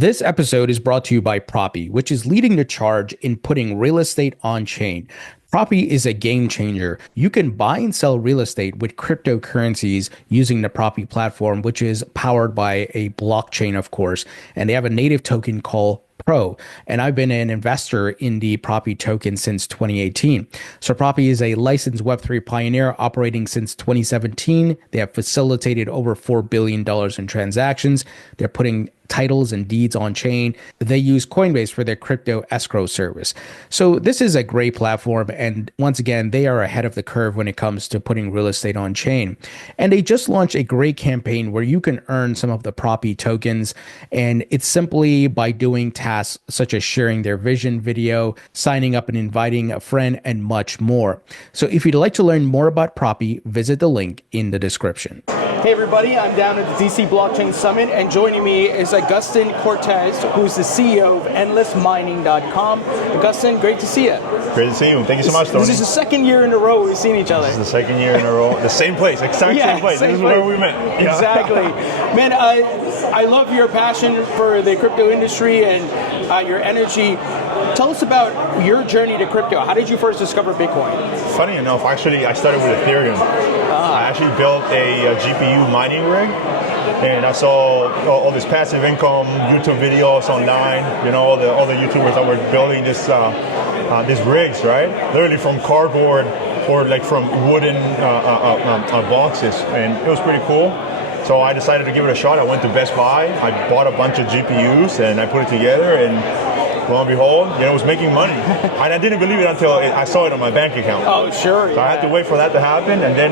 This episode is brought to you by Propy, which is leading the charge in putting real estate on chain. Propy is a game changer. You can buy and sell real estate with cryptocurrencies using the Propy platform, which is powered by a blockchain, of course, and they have a native token called Pro. And I've been an investor in the Propy token since 2018. So Propy is a licensed Web3 pioneer operating since 2017. They have facilitated over $4 billion in transactions. They're putting titles and deeds on chain. They use Coinbase for their crypto escrow service. So this is a great platform. And once again, they are ahead of the curve when it comes to putting real estate on chain. And they just launched a great campaign where you can earn some of the Propy tokens. And it's simply by doing tasks such as sharing their vision video, signing up and inviting a friend, and much more. So if you'd like to learn more about Propy, visit the link in the description. Hey everybody, I'm down at the DC Blockchain Summit, and joining me is Agustin Cortes, who's the CEO of endlessmining.com. Agustin, great to see you. Great to see you. Thank you so much, Tony. This is the second year in a row we've seen each other. This is the second year in a row. The same place, exact same place. This is where we met. Yeah. Exactly. Man, I love your passion for the crypto industry and your energy. Tell us about your journey to crypto. How did you first discover Bitcoin? Funny enough, actually, I started with Ethereum. I actually built a GPU mining rig, and I saw all this passive income YouTube videos online. You know, all the YouTubers that were building these rigs, right? Literally from cardboard or like from wooden boxes, and it was pretty cool. So I decided to give it a shot. I went to Best Buy. I bought a bunch of GPUs and I put it together, and lo and behold, it was making money. And I didn't believe it until I saw it on my bank account. Oh, sure. So I had to wait for that to happen, and then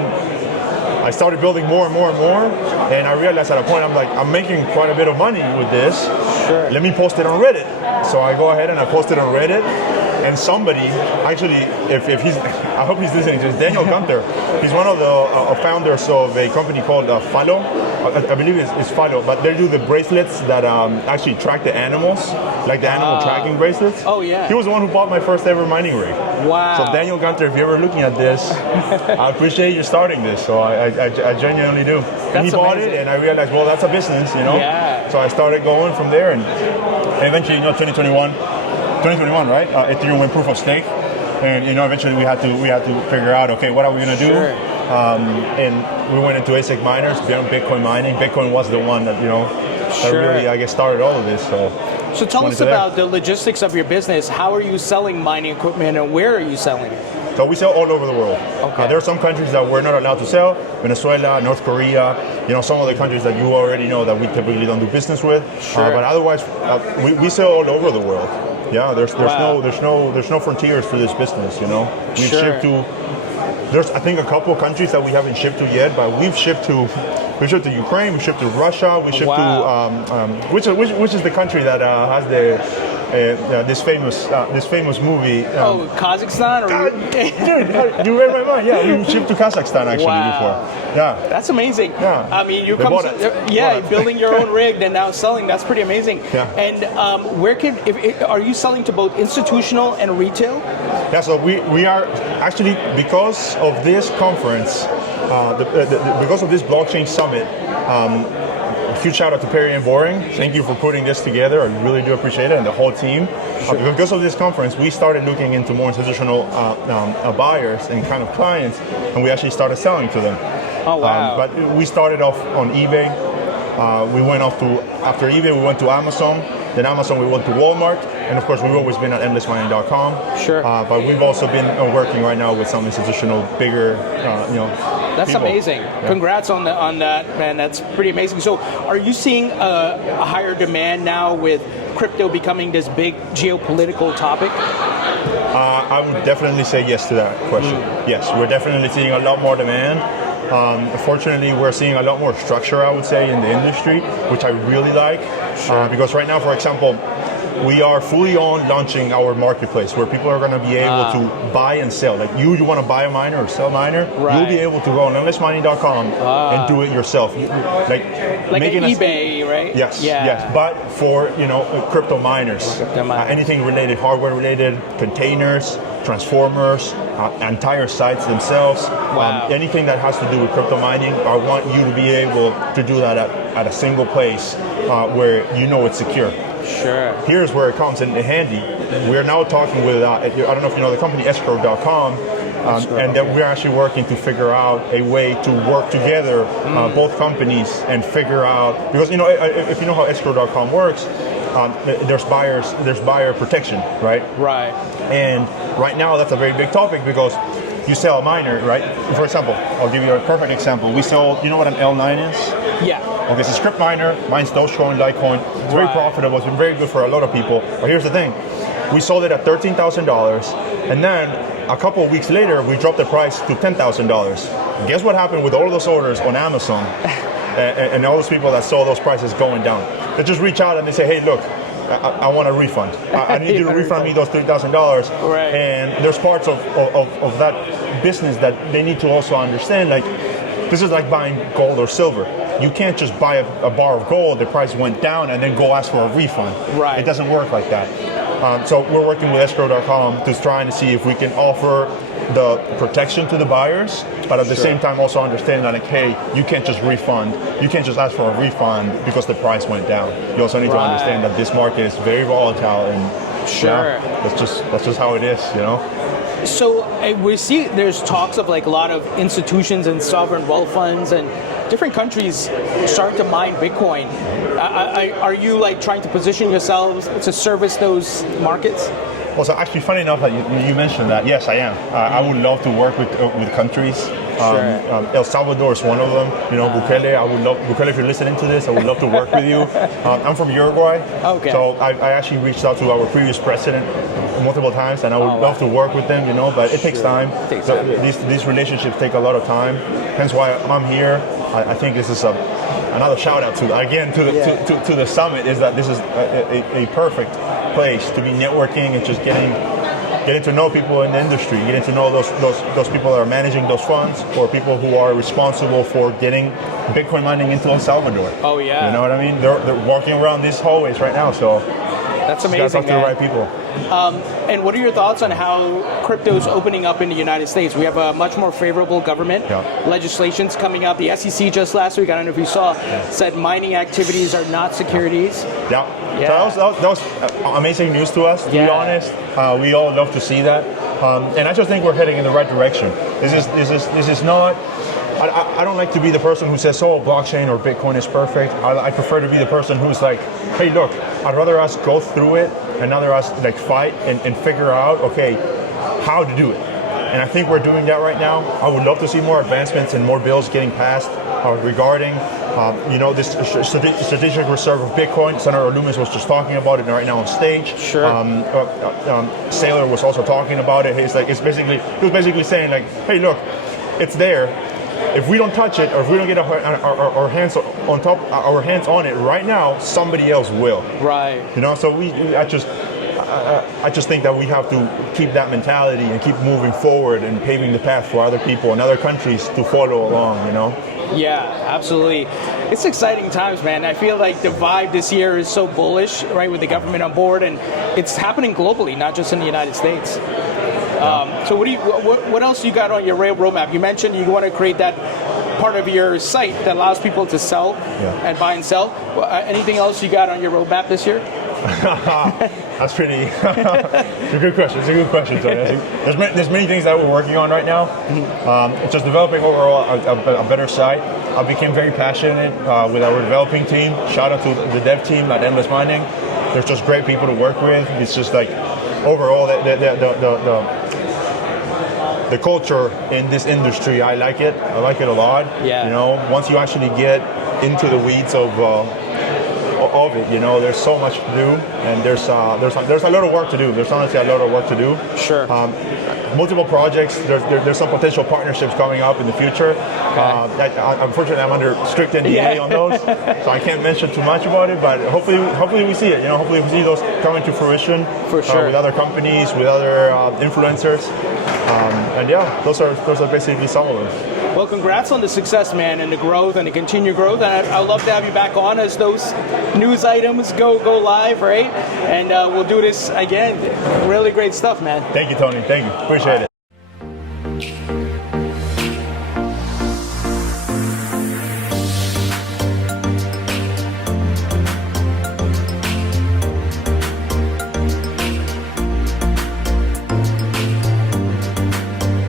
I started building more and more and more, and I realized at a point, I'm making quite a bit of money with this. Sure. Let me post it on Reddit. So I go ahead and I post it on Reddit, and somebody, actually, if he's, I hope he's listening to this, Daniel Gunter, he's one of the founders of a company called Fallo. I believe it's Fallo, but they do the bracelets that actually track the animals, like the animal tracking bracelets. Oh, yeah. He was the one who bought my first ever mining rig. Wow. So Daniel Gunter, if you're ever looking at this, I appreciate you starting this. So I genuinely do. And he bought it, and I realized, well, that's a business, you know? Yeah. So I started going from there, and eventually, 2021, right? Ethereum went proof of stake, and eventually we had to figure out, okay, what are we gonna do? Sure. And we went into ASIC miners, beyond Bitcoin mining. Bitcoin was the one that that really, I guess, started all of this. So tell us about the logistics of your business. How are you selling mining equipment, and where are you selling it? So we sell all over the world. Okay. There are some countries that we're not allowed to sell. Venezuela, North Korea, some of the countries that you already know that we typically don't do business with. Sure. But otherwise, we sell all over the world. Yeah, there's no frontiers to this business. We ship to. There's, I think, a couple of countries that we haven't shipped to yet, but we've shipped to Ukraine, we shipped to Russia, we shipped to which is the country that has this famous movie. Kazakhstan? Dude, you read my mind. Yeah, we shipped to Kazakhstan actually before. Yeah, that's amazing. Yeah, I mean, building your own rig and now selling. That's pretty amazing. Yeah. And are you selling to both institutional and retail? Yeah, so we are actually, because of this conference, because of this blockchain summit. Huge shout out to Perry and Boring. Thank you for putting this together. I really do appreciate it, and the whole team. Because of this conference, we started looking into more institutional buyers and kind of clients, and we actually started selling to them. Oh, wow. But we started off on eBay. After eBay, we went to Amazon. Then Amazon, we went to Walmart. And of course, we've always been at endlessmining.com. Sure. But we've also been working right now with some institutional, bigger, That's people. Amazing. Yeah. Congrats on that, man. That's pretty amazing. So are you seeing a higher demand now with crypto becoming this big geopolitical topic? I would definitely say yes to that question. Yes, we're definitely seeing a lot more demand. Fortunately, we're seeing a lot more structure, I would say, in the industry, which I really like. Sure. Because right now, for example, we are fully on launching our marketplace where people are going to be able to buy and sell. Like you want to buy a miner or sell a miner, right. You'll be able to go on endlessmining.com and do it yourself. Like an eBay, right? Yes, yeah. yes. But for crypto miners, anything related, hardware related, containers, transformers, entire sites themselves, anything that has to do with crypto mining. I want you to be able to do that at a single place where it's secure. Sure. Here's where it comes in handy. We're now talking with, I don't know if you know the company, escrow.com, and that we're actually working to figure out a way to work together, both companies, and figure out, because if you know how escrow.com works, there's buyer protection, right? Right. And right now that's a very big topic because you sell a miner, right? For example, I'll give you a perfect example. We sell, you know what an L9 is? Yeah. Okay, it's a script miner, mine's Dogecoin, Litecoin. It's very profitable, it's been very good for a lot of people. But here's the thing, we sold it at $13,000, and then a couple of weeks later, we dropped the price to $10,000. Guess what happened with all of those orders on Amazon and all those people that saw those prices going down? They just reach out and they say, hey, look, I want a refund. I need you to refund me those $3,000. Right. And there's parts of that business that they need to also understand, like, this is like buying gold or silver. You can't just buy a bar of gold, the price went down, and then go ask for a refund. Right. It doesn't work like that. So we're working with escrow.com to try and see if we can offer the protection to the buyers, but at the same time also understand that, like, hey, you can't just refund. You can't just ask for a refund because the price went down. You also need to understand that this market is very volatile, and that's just how it is, you know. So we see there's talks of like a lot of institutions and sovereign wealth funds and different countries starting to mine Bitcoin. Are you like trying to position yourselves to service those markets? Well, so actually, funny enough that you mentioned that. Yes, I am. I would love to work with countries. El Salvador is one of them. You know, Bukele. I would love Bukele. If you're listening to this, I would love to work with you. I'm from Uruguay. Okay. So I actually reached out to our previous president multiple times, and I would love to work with them. You know, but it takes time. These relationships take a lot of time. Hence why I'm here. I think this is another shout out to the summit. Is that this is a perfect place to be networking and just getting to know people in the industry, getting to know those people that are managing those funds, or people who are responsible for getting Bitcoin mining into El Salvador. Oh yeah. You know what I mean? They're walking around these hallways right now, so that's amazing. Just gotta talk to the right people. And what are your thoughts on how crypto is opening up in the United States? We have a much more favorable government. Legislation's coming up. The SEC just last week, I don't know if you saw, said mining activities are not securities. Yeah. So that was amazing news to us, to be honest. We all love to see that. And I just think we're heading in the right direction. This is not... I don't like to be the person who says, oh, blockchain or Bitcoin is perfect. I prefer to be the person who's like, hey, look, I'd rather us go through it and rather us like fight and figure out, okay, how to do it. And I think we're doing that right now. I would love to see more advancements and more bills getting passed regarding, this strategic reserve of Bitcoin. Senator Loomis was just talking about it right now on stage. Sure. Saylor was also talking about it. He was basically saying, like, hey, look, it's there. If we don't touch it, or if we don't get our hands on it right now, somebody else will. Right. You know, so I just think that we have to keep that mentality and keep moving forward and paving the path for other people and other countries to follow along. You know. Yeah, absolutely. It's exciting times, man. I feel like the vibe this year is so bullish, right, with the government on board, and it's happening globally, not just in the United States. So what else you got on your roadmap? You mentioned you want to create that part of your site that allows people to sell and buy and sell. Anything else you got on your roadmap this year? That's pretty. It's a good question. Tony. There's many things that we're working on right now. Just developing overall a better site. I became very passionate with our developing team. Shout out to the dev team at Endless Mining. They're just great people to work with. It's just like overall the culture in this industry. I like it. I like it a lot. Yeah. You know, once you actually get into the weeds of it, you know, there's so much to do, and there's a lot of work to do. There's honestly a lot of work to do. Sure. Multiple projects. There's some potential partnerships coming up in the future. Unfortunately, I'm under strict NDA on those, so I can't mention too much about it. But hopefully we see it. You know, hopefully we see those coming to fruition. For sure. With other companies, with other influencers, and those are basically some of them. Well, congrats on the success, man, and the growth and the continued growth. And I'd love to have you back on as those news items go live, right? And we'll do this again. Really great stuff, man. Thank you, Tony. Thank you. Appreciate it.